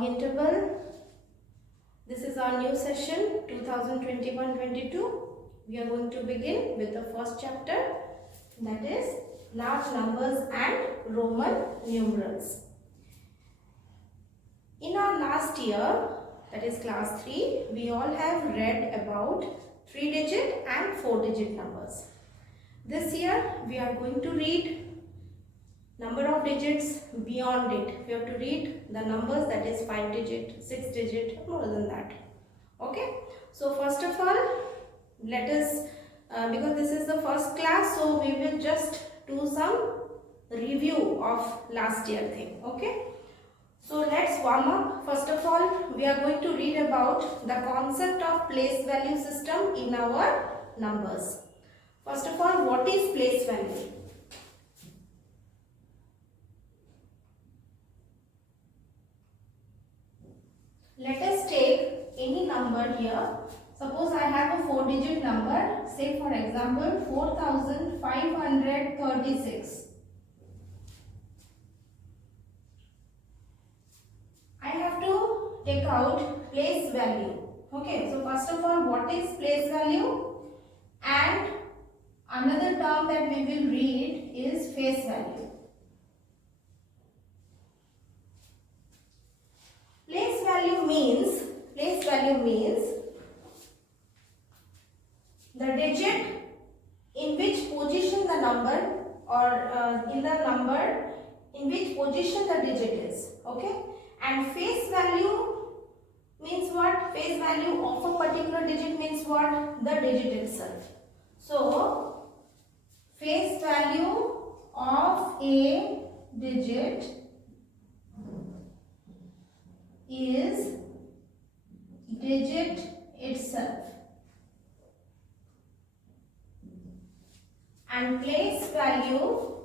long interval. This is our new session 2021-22. We are going to begin with the first chapter, that is large numbers and Roman numerals. In our last year, that is class 3, we all have read about 3-digit and 4-digit numbers. This year we are going to read number of digits beyond it. We have to read the numbers, that is 5-digit, 6-digit, more than that. Okay. So first of all, let us, because this is the first class, so we will just do some review of last year thing. Okay. So let's warm up. First of all, we are going to read about the concept of place value system in our numbers. First of all, what is place value? Let us take any number here. Suppose I have a 4-digit number, say for example 4536. I have to take out place value. Okay, so first of all, what is place value? And another term that we will read is face value. Place value means the digit in which position the number, or in the number in which position the digit is. Okay, and face value means what? Face value of a particular digit means what? The digit itself. So face value of a digit is digit itself, and place value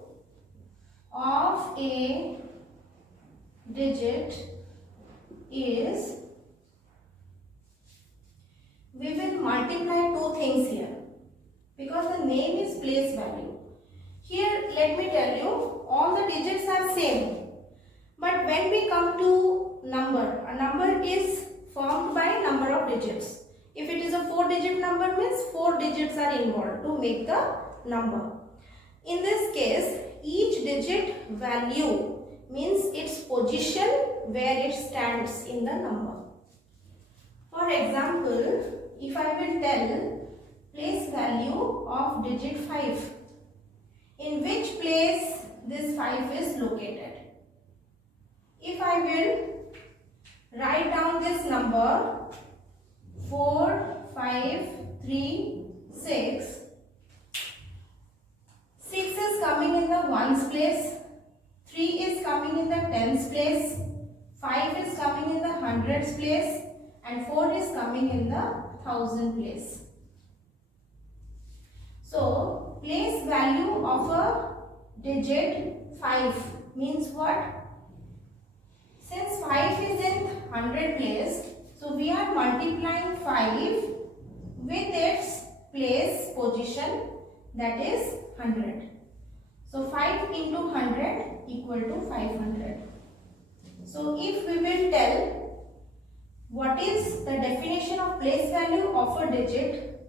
of a digit is, we will multiply two things here because the name is place value. Here let me tell you, all the digits are same, but when we come to number, a number is formed by number of digits. If it is a 4-digit number, means 4 digits are involved to make the number. In this case, each digit value means its position where it stands in the number. For example, if I will tell place value of digit 5, in which place this 5 is located? If I will write down this number 4536, 6 is coming in the ones place, 3 is coming in the tens place, 5 is coming in the hundreds place, and 4 is coming in the thousand place. So place value of a digit 5 means what? Since 5 is in 100 place, so we are multiplying 5 with its place position, that is 100. So 5 into 100 equal to 500. So if we will tell what is the definition of place value of a digit,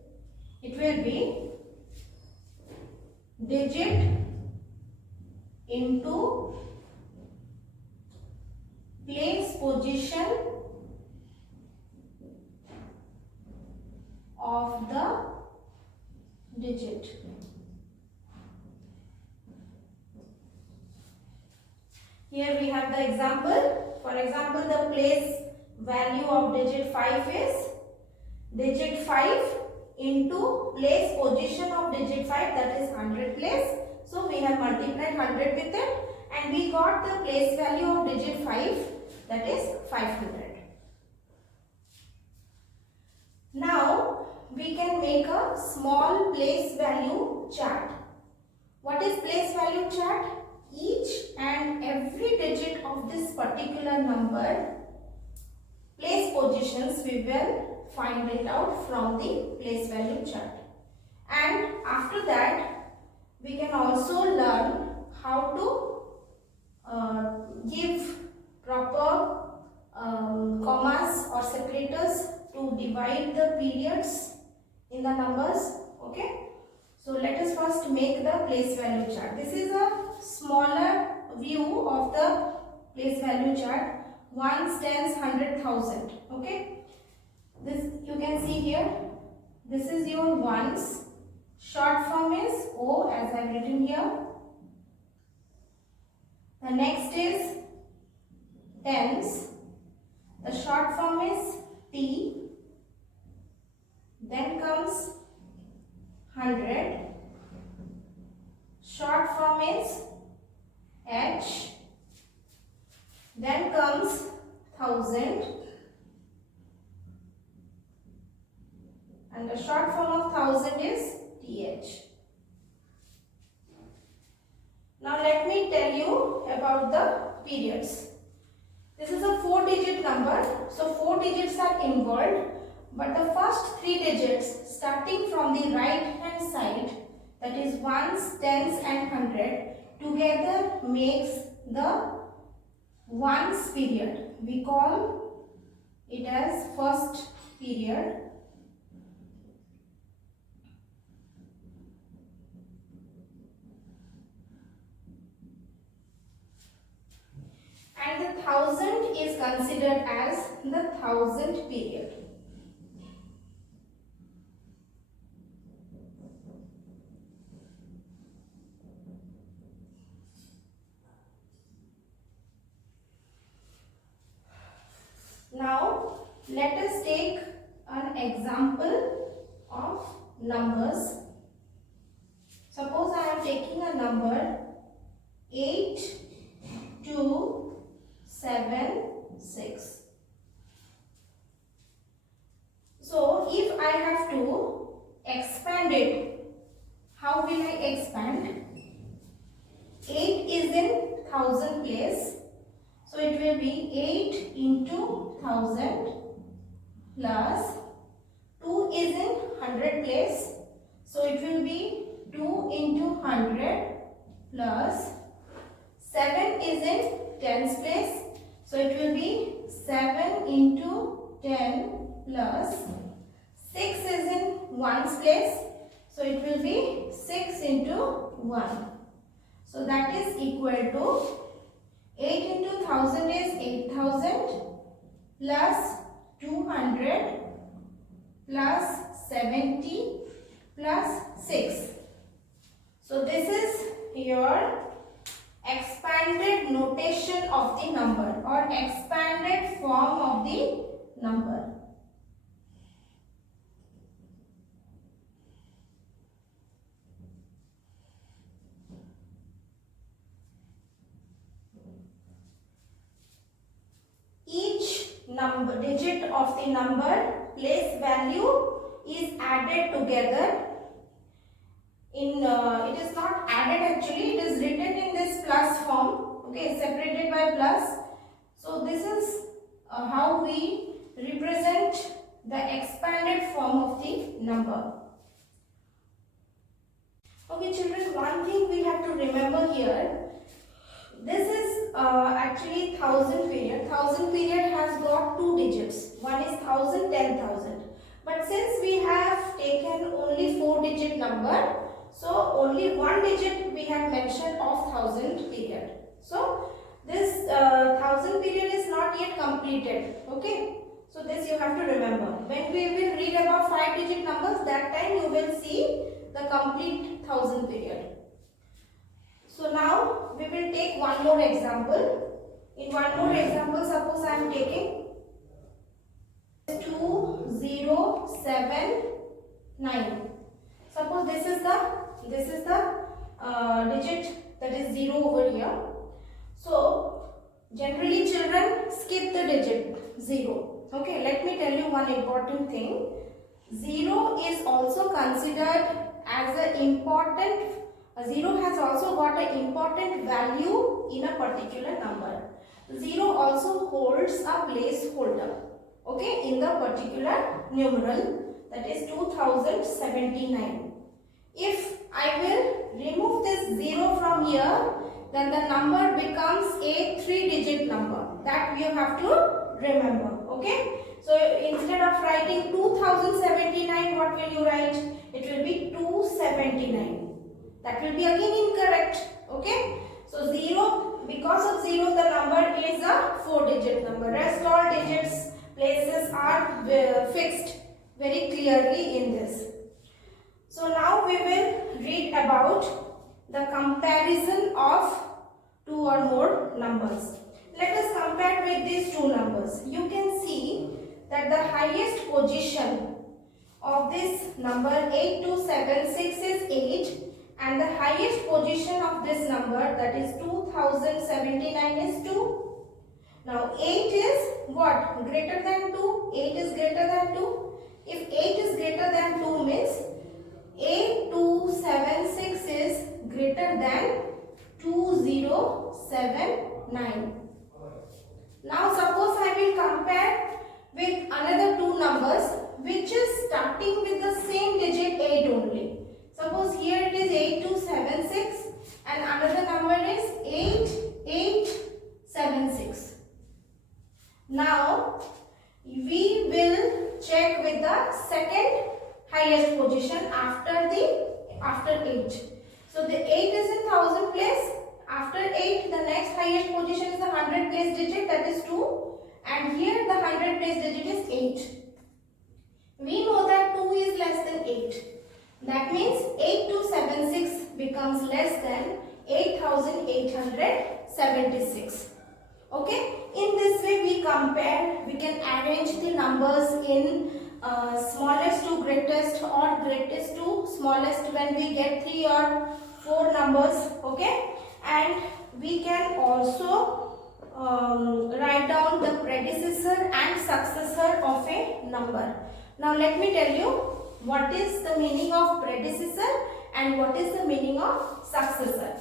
it will be digit into place position of the digit. Here we have the example. For example, the place value of digit 5 is digit 5 into place position of digit 5, that is 100 place. So we have multiplied 100 with it and we got the place value of digit 5, that is 500. Now we can make a small place value chart. What is place value chart? Each and every digit of this particular number, place positions, we will find it out from the place value chart. And after that, we can also learn how to give proper commas or separators to divide the periods in the numbers. Okay, so let us first make the place value chart. This is a smaller view of the place value chart. Ones, tens, 100,000. Okay, this you can see here. This is your ones. Short form is O, as I have written here. The next is tens. The short form is T. Then comes 100. Short form is H. Then comes 1000. And the short form of 1000 is TH. Now let me tell you about the periods. This is a 4-digit number, so 4 digits are involved, but the first 3 digits starting from the right hand side, that is ones, tens and 100, together makes the ones period. We call it as first period. And the 1000 is considered as the 1000th period. Now let us take an example of numbers. Suppose I am taking a number 8, 2, 7, 6. So if I have to expand it, how will I expand? 8 is in 1000 place. So it will be 8 into 1000 plus 2 is in 100 place. So it will be 2 into 100 plus 7 is in tens place. So it will be 7 into 10 plus 6 is in ones place. So it will be 6 into 1. So that is equal to 8 into 1000 is 8000 plus 200 plus 70 plus 6. So this is your expanded notation of the number or expanded form of the number. Each digit of the number place value is added together. It is not added actually, it is written in this plus form, okay, separated by plus. So this is how we represent the expanded form of the number. Okay children, one thing we have to remember here, this is actually 1000 period. 1000 period has got 2 digits, one is 1000, 10,000. But since we have taken only 4-digit number, so only 1 digit we have mentioned of 1000 period. So this 1000 period is not yet completed. Okay. So this you have to remember. When we will read about 5-digit numbers, that time you will see the complete 1000 period. So now we will take one more example. In one more example, suppose I am taking 2079. Suppose this is the digit, that is 0 over here. So generally children skip the digit 0. Okay, let me tell you one important thing. 0 is also considered as an important, 0 has also got an important value in a particular number. 0 also holds a placeholder, okay, in the particular numeral, that is 2079. If I will remove this 0 from here, then the number becomes a 3-digit number. That you have to remember. Okay, so instead of writing 2079, what will you write? It will be 279. That will be again incorrect. Okay, so 0, because of 0 the number is a 4-digit number. Rest all digits places are fixed very clearly in this. So now we will read about the comparison of two or more numbers. Let us compare with these two numbers. You can see that the highest position of this number 8276 is 8, and the highest position of this number, that is 2079, is 2. Now 8 is what? Greater than 2. 8 is greater than 2. If 8 is greater than 2 means 8276 is greater than 2079. Now suppose I will compare with another two numbers which is starting with the same digit 8 only. Suppose here it is 8276 and another number is 8876. Now we will check with the second highest position after 8. So the 8 is in thousand place. After 8, the next highest position is the 100 place digit, that is 2, and here the 100 place digit is 8. We know that 2 is less than 8. That means 8276 becomes less than 8876. Okay, in this way we compare, we can arrange the numbers in smallest to greatest or greatest to smallest when we get 3 or 4 numbers. Okay, and we can also write down the predecessor and successor of a number. Now let me tell you what is the meaning of predecessor and what is the meaning of successor.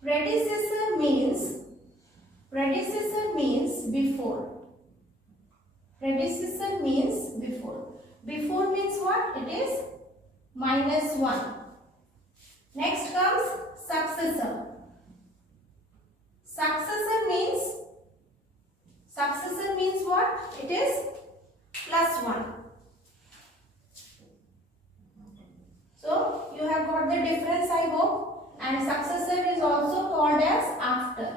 Predecessor means before. Predecessor means before. Before means what? It is -1. Next comes successor. Successor means what? It is +1. So you have got the difference, I hope. And successor is also called as after.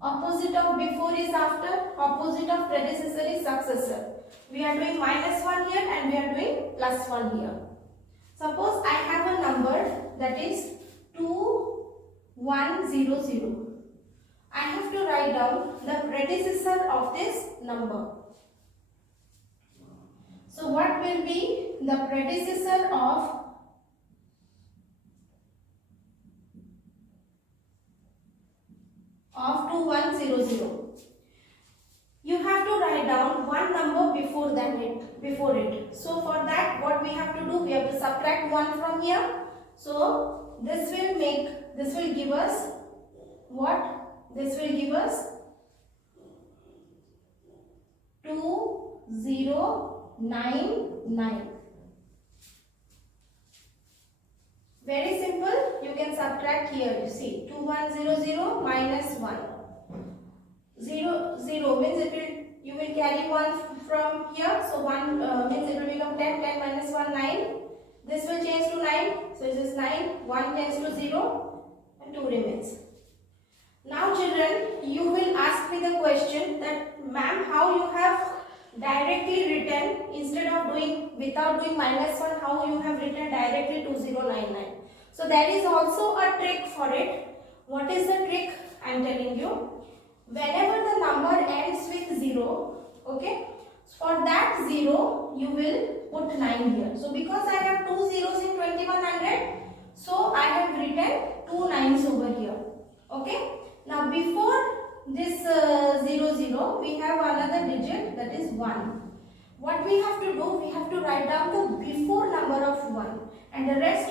Opposite of before is after. Opposite of predecessor is successor. We are doing -1 here and we are doing +1 here. Suppose I have a number that is 2100. I have to write down the predecessor of this number. So what will be the predecessor of 2100? You have to write down one number before it. So for that, what we have to do, we have to subtract 1 from here. So this will give us what? This will give us 2099. Very simple. You can subtract here. You see 2100 minus 1. 0 means you will carry 1 from here. So 1 means it will become 10. 10 minus 1, 9. This will change to 9. So it is 9. 1 changes to 0 and 2 remains. Now children, you will ask me the question that ma'am, how you have directly written instead of without doing -1, how you have written directly 2099. So there is also a trick for it. What is the trick? I am telling you. Whenever the number ends with 0, okay, for that 0 you will put 9 here. So because I have 2 zeros in 2100, so I have written 2 9s over here. Okay. Now before this 00, we have another digit, that is 1. What we have to do, we have to write down the before number of 1, and the rest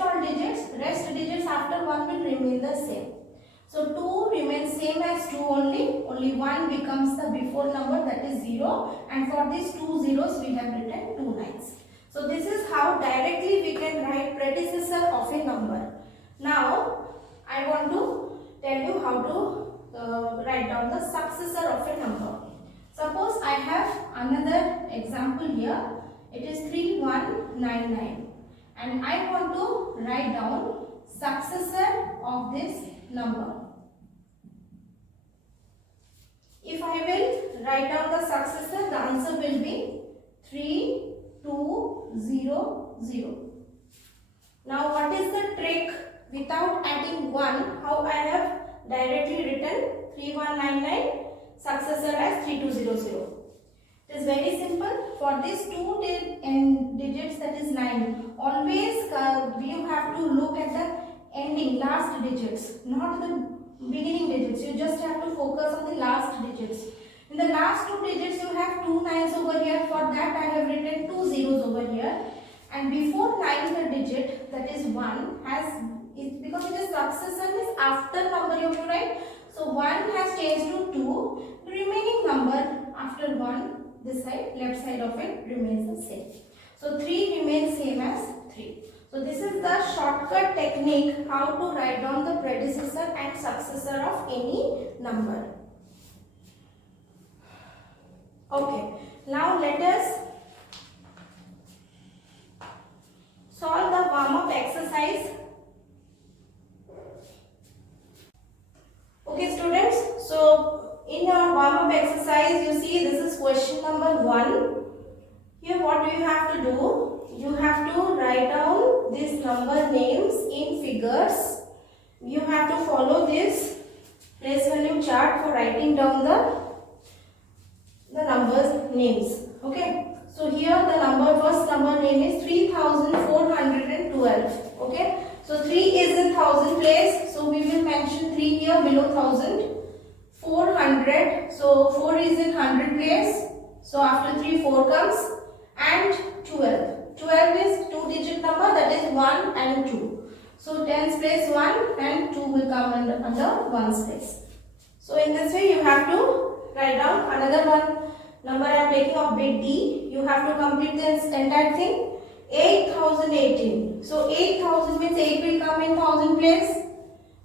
digits after 1 will remain the same. So 2 remains same as 2 only 1 becomes the before number, that is 0, and for these 2 zeros we have written 2 9s. So this is how directly we can write predecessor of a number. Now I want to tell you how to write down example here, it is 3199 and I want to write down successor of this number. If I will write down the successor, the answer will be 3200. Now what is the trick? Without adding 1, how I have directly written 3199 successor as 3200. It is very simple. For these two digits, that is 9, always you have to look at the ending, last digits, not the beginning digits. You just have to focus on the last digits. In the last two digits, you have 2 9s over here. For that, I have written 2 zeros over here. And before 9, the digit, that is 1, because it is successor is after number you have to write. So 1 has changed to 2. The remaining number after 1, this side, left side of it remains the same. So 3 remains same as 3. So this is the shortcut technique how to write down the predecessor and successor of any number. Okay, now let us solve the warm-up exercise. Okay students, so in your warm-up exercise, you see this is question number 1. Here what do you have to do? You have to write down these number names in figures. You have to follow this place value chart for writing down the numbers names. Okay. So here the first number name is 3412. Okay. So 3 is in 1000 place. So we will mention 3 here below 1000. 400. So 4 is in 100 place. So after 3, 4 comes. And 12. 12 is 2-digit number, that is 1 and 2. So 10's place 1 and 2 will come under 1's place. So in this way you have to write down another one number I am taking of bit D. You have to complete this entire thing. 8018. So 8000 means 8 will come in 1000 place.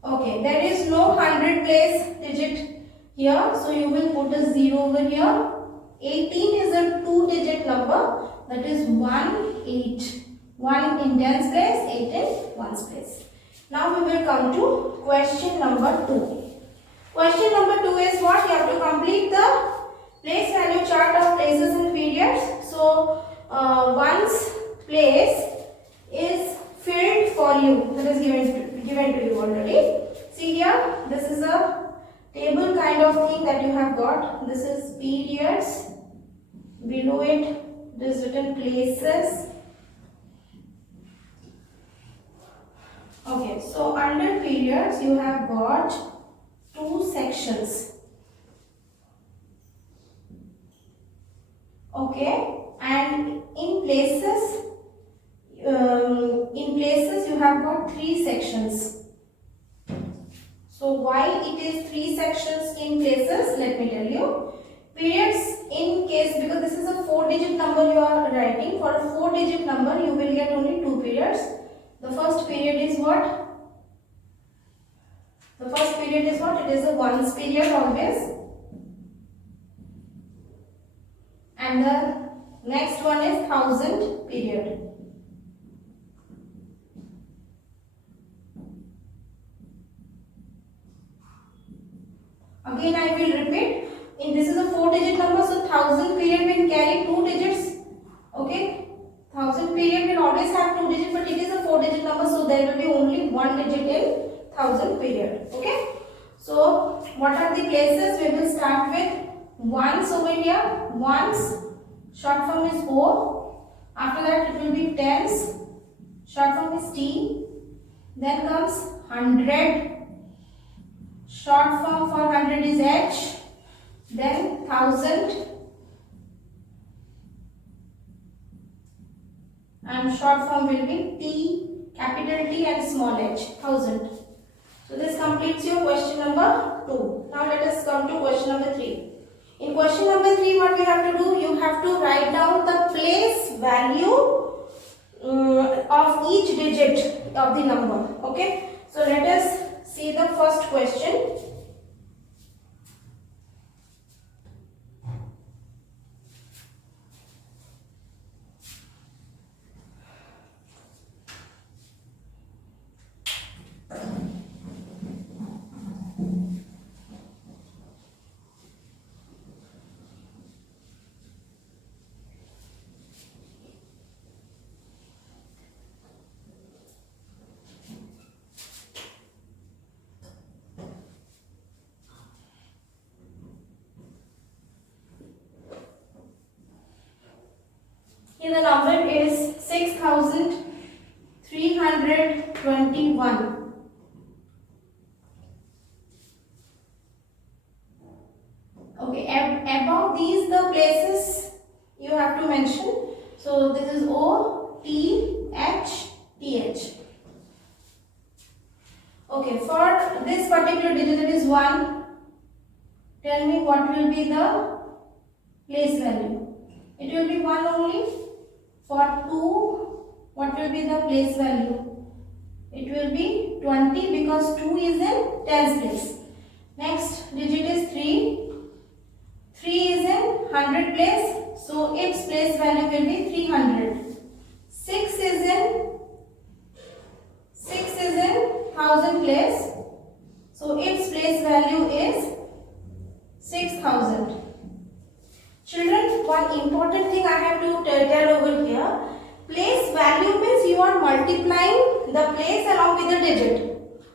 Okay, there is no 100 place digit here. So you will put a 0 over here. 18 is a 2-digit number, that is 1 8. 1 in 10's place, 8 in 1's place. Now we will come to question number 2. Question number 2 is what? You have to complete the place value chart of places and periods. So 1's place is filled for you, that is given to you already. See here, this is a table kind of thing that you have got. This is periods. Below it is written places. Okay, so under periods you have got 2 sections. Okay, and in places you have got 3 sections. So why it is 3 sections in places? Let me tell you. Periods, in case, because this is a 4-digit number you are writing, for a 4-digit number you will get only 2 periods. The first period is what? The first period is what? It is a 1's period always. And the next one is 1000 period. Again I will repeat. This is a 4-digit number, so 1000 period will carry 2 digits. Okay, 1000 period will always have 2 digits, but it is a 4-digit number, so there will be only 1 digit in 1000 period. Okay, so what are the places? We will start with 1's over here. 1's short form is O. After that it will be 10's. Short form is T. Then comes 100. Short form for 100 is H. Then 1000 and short form will be T, capital T and small h, 1000. So this completes your question number 2. Now let us come to question number 3. In question number 3, what we have to do? You have to write down the place value of each digit of the number. Okay. So let us see the first question. Here the number is 6321. Okay, above these the places you have to mention. So this is O, T, H, TH. Okay, for this particular digit it is 1. Tell me what will be the place value. It will be 1 only. For 2, what will be the place value? It will be 20 because 2 is in tens place. Next digit is 3. 3 is in 100 place, so its place value will be 300. 6 is in 1000 place, so its place value is 6000. Children, one important thing I have to tell over here. Place value means you are multiplying the place along with the digit.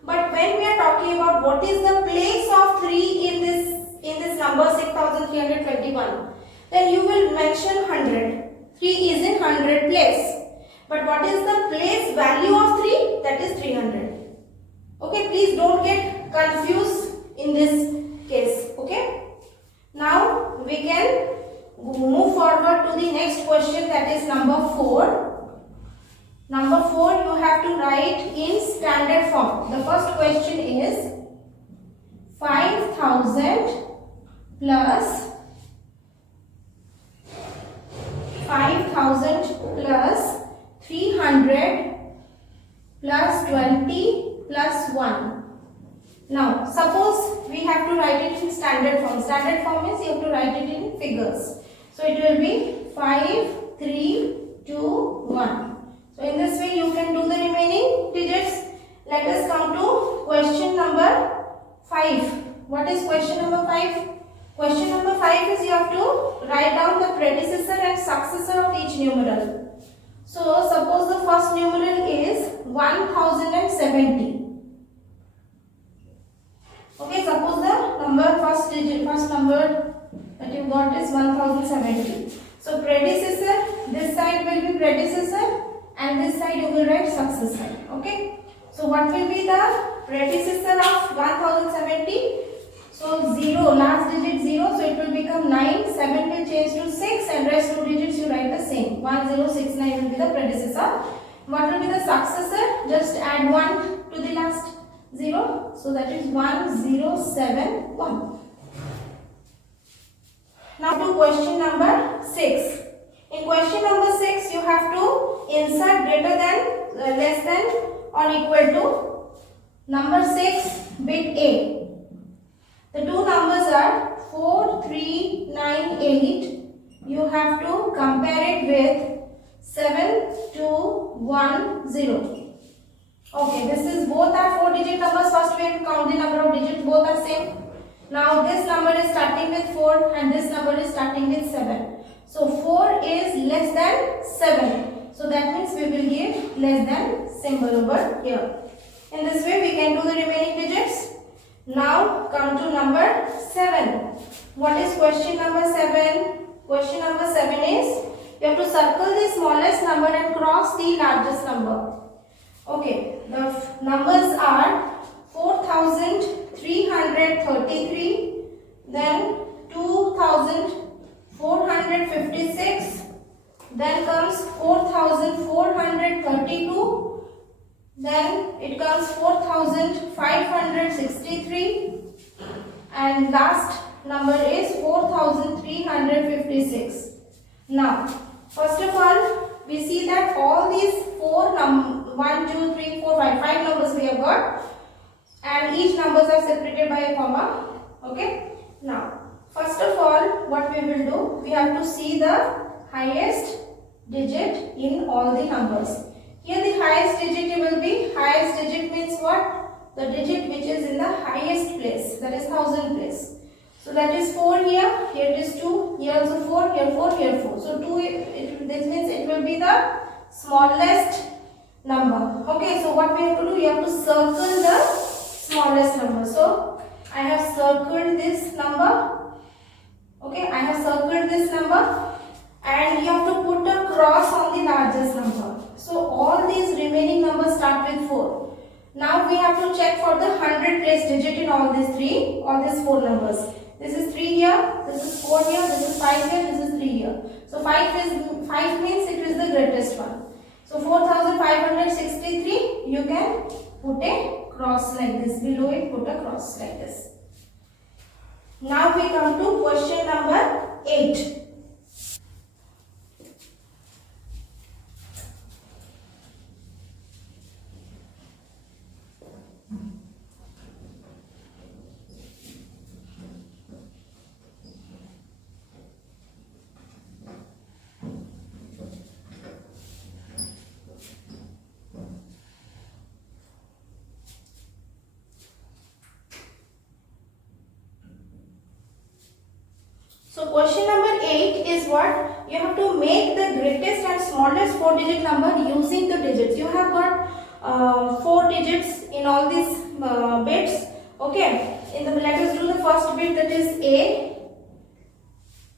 But when we are talking about what is the place of 3 in this number 6321, then you will mention 100. 3 is in 100 place. But what is the place value of 3? That is 300. Okay, please don't get confused in this case. Okay. Now we can move forward to the next question, that is number 4. Number 4 you have to write in standard form. The first question is 5000 plus 300 plus 20 plus 1. Now suppose we have to write it in standard form. Standard form means you have to write it in figures. So it will be 5, 3, 2, 1. So in this way you can do the remaining digits. Let us come to question number 5. What is question number 5? Question number 5 is you have to write down the predecessor and successor of each numeral. So suppose the first numeral is 1070. Okay, suppose the first number that you got is 1070. So predecessor, this side will be predecessor and this side you will write successor. Okay. So what will be the predecessor of 1070? So 0, last digit 0, so it will become 9, 7 will change to 6 and rest 2 digits you write the same. 1069 will be the predecessor. What will be the successor? Just add 1 to the last 0. So that is 1071. Now to question number 6. In question number 6 you have to insert greater than, less than or equal to number 6 bit A. The two numbers are 4398. You have to compare it with 7210. Okay, this is both are 4-digit numbers. First we have to count the number of digits, both are same. Now this number is starting with 4 and this number is starting with 7. So 4 is less than 7. So that means we will give less than symbol over here. In this way we can do the remaining digits. Now come to number 7. What is question number 7? Question number 7 is you have to circle the smallest number and cross the largest number. Okay, the numbers are 4333, then 2456, then comes 4432, then it comes 4563, and last number is 4356. Now, first of all, we see that all these 1, 2, 3, 4, 5 numbers we have got, and each numbers are separated by a comma. Okay. Now, first of all, what we will do, we have to see the highest digit in all the numbers. Here the highest digit will be, highest digit means what? The digit which is in the highest place, that is 1000 place. So that is 4 here, here it is 2, here also 4, here 4, here 4. So 2, this means it will be the smallest number. Okay, so what we have to do, you have to circle the smallest number. So I have circled this number. Okay, I have circled this number, and you have to put a cross on the largest number. So all these remaining numbers start with 4. Now we have to check for the 100 place digit in all these 4 numbers. This is 3 here, this is 4 here, this is 5 here, this is 3 here. So 5 means it is the greatest one. So 4563, you can put a cross like this. Below it, put a cross like this. Now we come to question number 8. So question number 8 is what? You have to make the greatest and smallest 4-digit number using the digits. You have got 4 digits in all these bits. Okay. Let us do the first bit, that is A.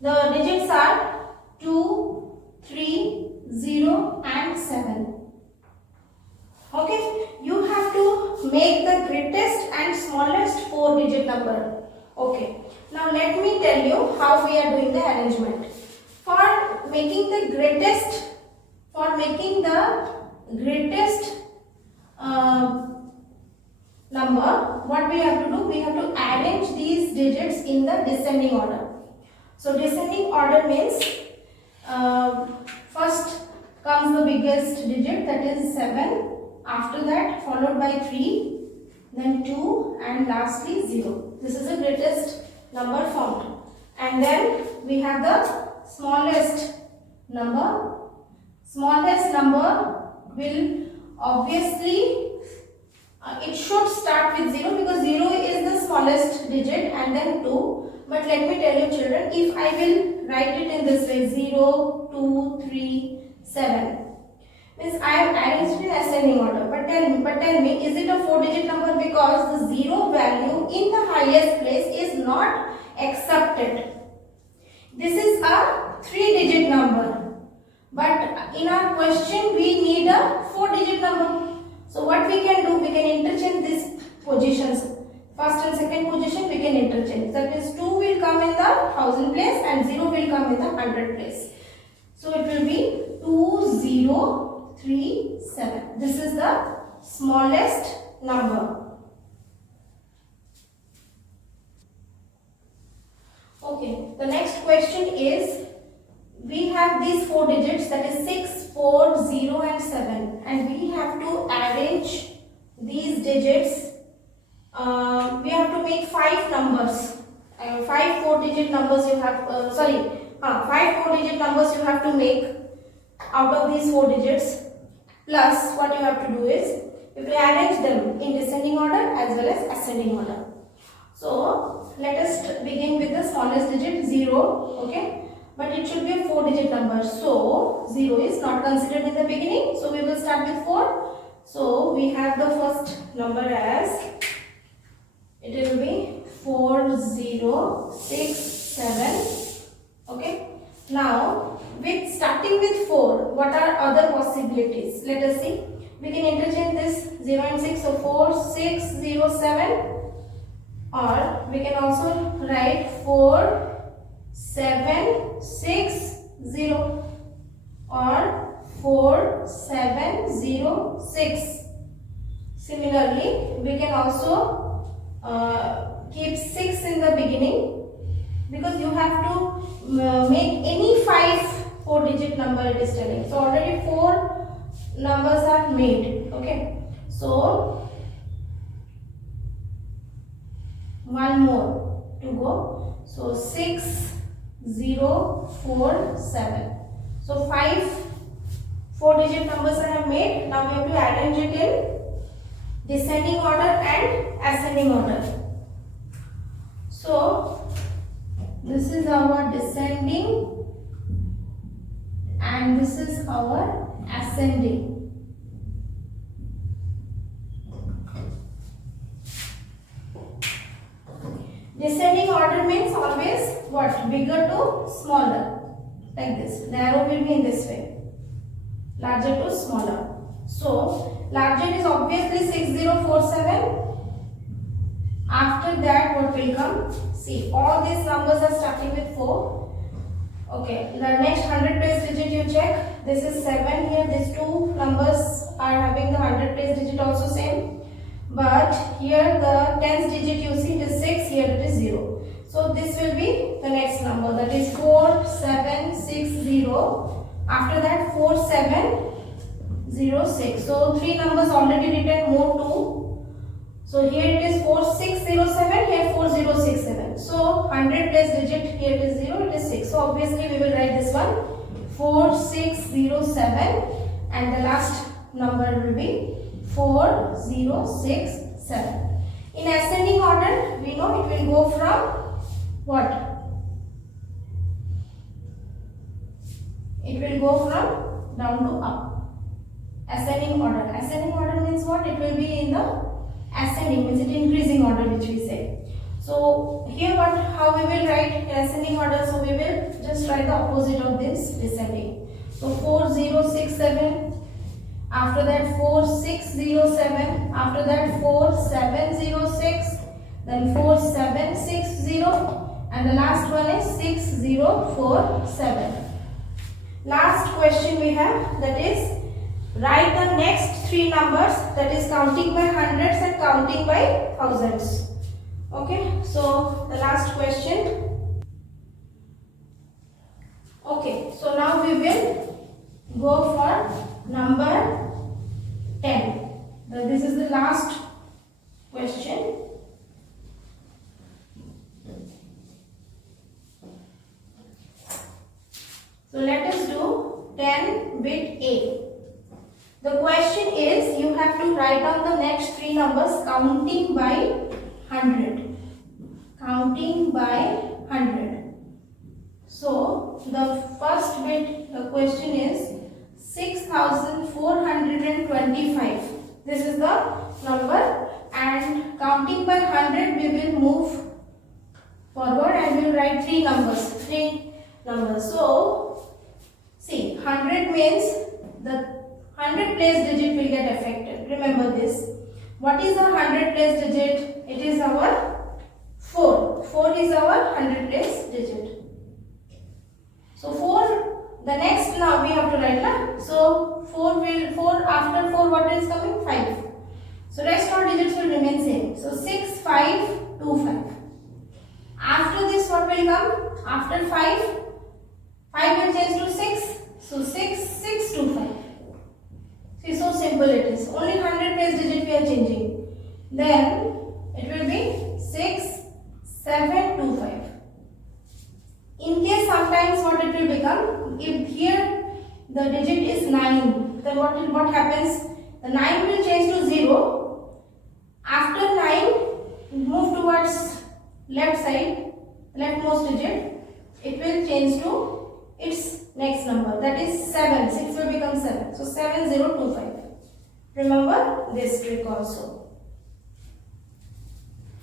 The digits are 2, 3, 0 and 7. Okay. You have to make the greatest and smallest 4-digit number. Okay. Now let me tell you how we are doing the arrangement. For making the greatest number, what we have to do? We have to arrange these digits in the descending order. So descending order means first comes the biggest digit, that is 7. After that followed by 3, then 2 and lastly 0. This is the greatest number formed. And then we have the smallest number. Smallest number will obviously, it should start with 0 because 0 is the smallest digit and then 2. But let me tell you children, if I will write it in this way, 0, 2, 3, 7. Means I have arranged in ascending order. But tell me, is it a 4-digit number? Because the 0 value in the highest place is not accepted. This is a 3-digit number. But in our question, we need a 4-digit number. So what we can do? We can interchange these positions. First and second position we can interchange. That means 2 will come in the 1000 place and 0 will come in the 100 place. So it will be 2037. This is the smallest number. Okay, the next question is, we have these 4 digits, that is 6, 4, 0 and 7, and we have to arrange these digits. We have to make 5 numbers. 5 4-digit numbers you have, 5 4-digit numbers you have to make out of these 4 digits. Plus what you have to do is, you will arrange them in descending order as well as ascending order. So let us begin with the smallest digit, 0. Okay, but it should be a 4-digit number. So 0 is not considered in the beginning. So we will start with 4. So we have the first number as, it will be 4067. Okay. Now with starting with 4, what are other possibilities? Let us see. We can interchange this 0 and 6. So 4607. Or we can also write 4760 or 4706. Similarly, we can also keep 6 in the beginning, because you have to make any 5 4-digit number it is telling. So already 4 numbers are made. Okay, so one more to go. So 6047. So 5 4-digit numbers I have made. Now we have to arrange it in descending order and ascending order. So this is our descending and this is our ascending. Descending order means always what? Bigger to smaller. like this. The arrow will be in this way, larger to smaller. So larger is obviously 6047. After that what will come? See, all these numbers are starting with 4. Okay, the next 100 place digit you check. This is 7 here. These two numbers are having the 100 place digit also same. But here the tens digit you see, it is 6, here it is 0. So this will be the next number, that is 4760. After that 4706. So 3 numbers already written, more 2. So here it is 4607, here 4067. So 100 place digit, here it is 0, it is 6. So obviously we will write this one 4607, and the last number will be 4067. In ascending order, we know it will go from what? It will go from down to up. Ascending order. Ascending order means what? It will be in the ascending, means it increasing order, which we say. So here how we will write ascending order? So we will just write the opposite of this, descending. So 4067. After that 4607, after that 4706, then 4760, and the last one is 6047. Last question we have, that is write the next 3 numbers, that is counting by hundreds and counting by thousands. Okay, so the last question. Okay, so now we will go for number 10. This is the last question. So let us do 10 bit A. The question is, you have to write down the next 3 numbers counting by 100. Counting by 100. So the first bit, the question is 6425. This is the number, and counting by 100 we will move forward and we will write 3 numbers. So see, 100 means the 100 place digit will get affected. Remember this. What is our 100 place digit? It is our 4. 4 is our 100 place digit. So 4. The next now we have to write that. So 4 after 4 what is coming? 5. So rest all digits will remain same. So 6525. After this what will come? After 5 will change to 6. So 6625. See, so simple it is. Only 100 place digit we are changing. Then it will be 6725. In case sometimes what it will become, if here the digit is 9, then what happens? The 9 will change to 0. After 9, move towards left side, leftmost digit. It will change to its next number, that is 7. 6 will become 7. So 7025. Remember this trick also.